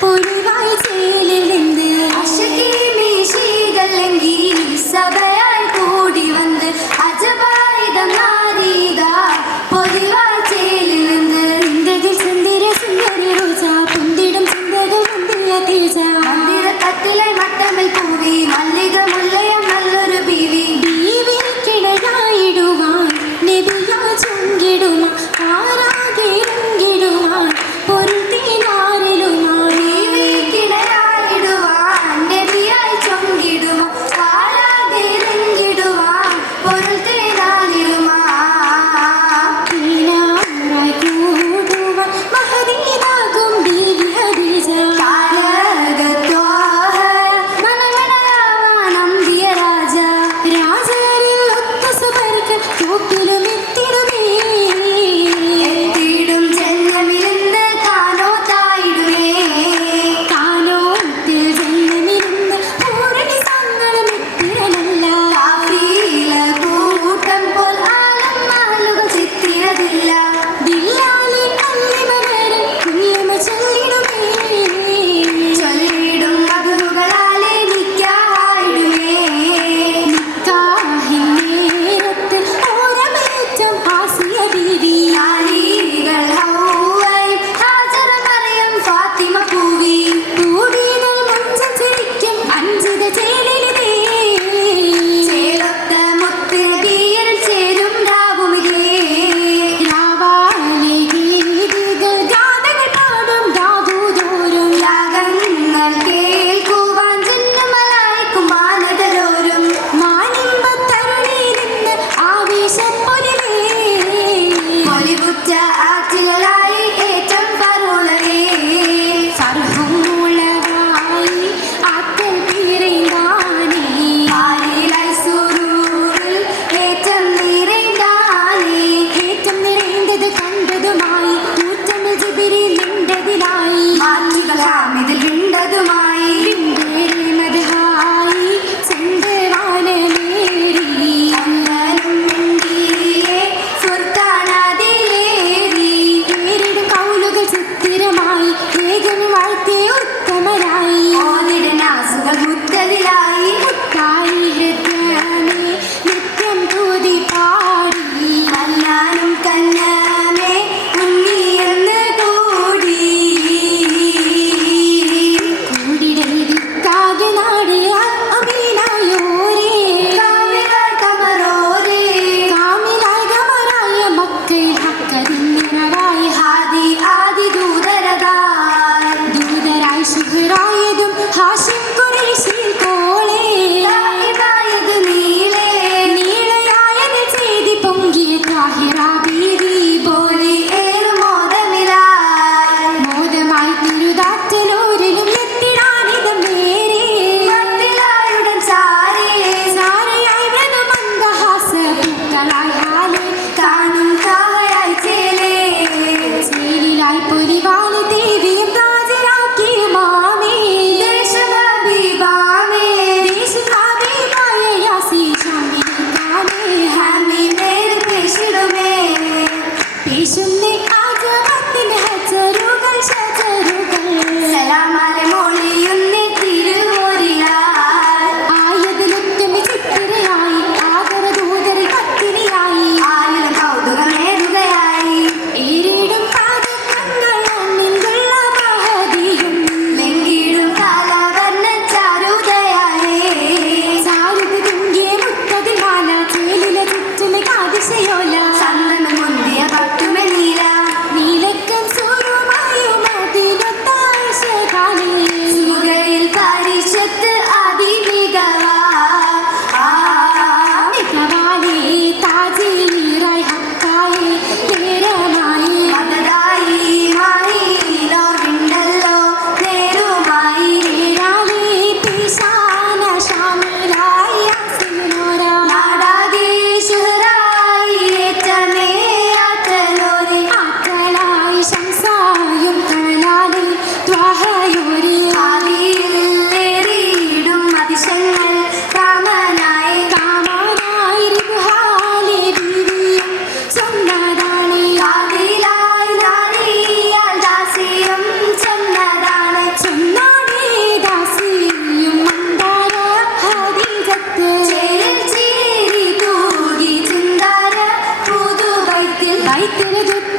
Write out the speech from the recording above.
പൊലിവായി ചേലിൽ നിന്ന് അശകീമീശീതല്ലെങ്കിൽ സഭയായി കൂടി Salam alaikum. i Benedict.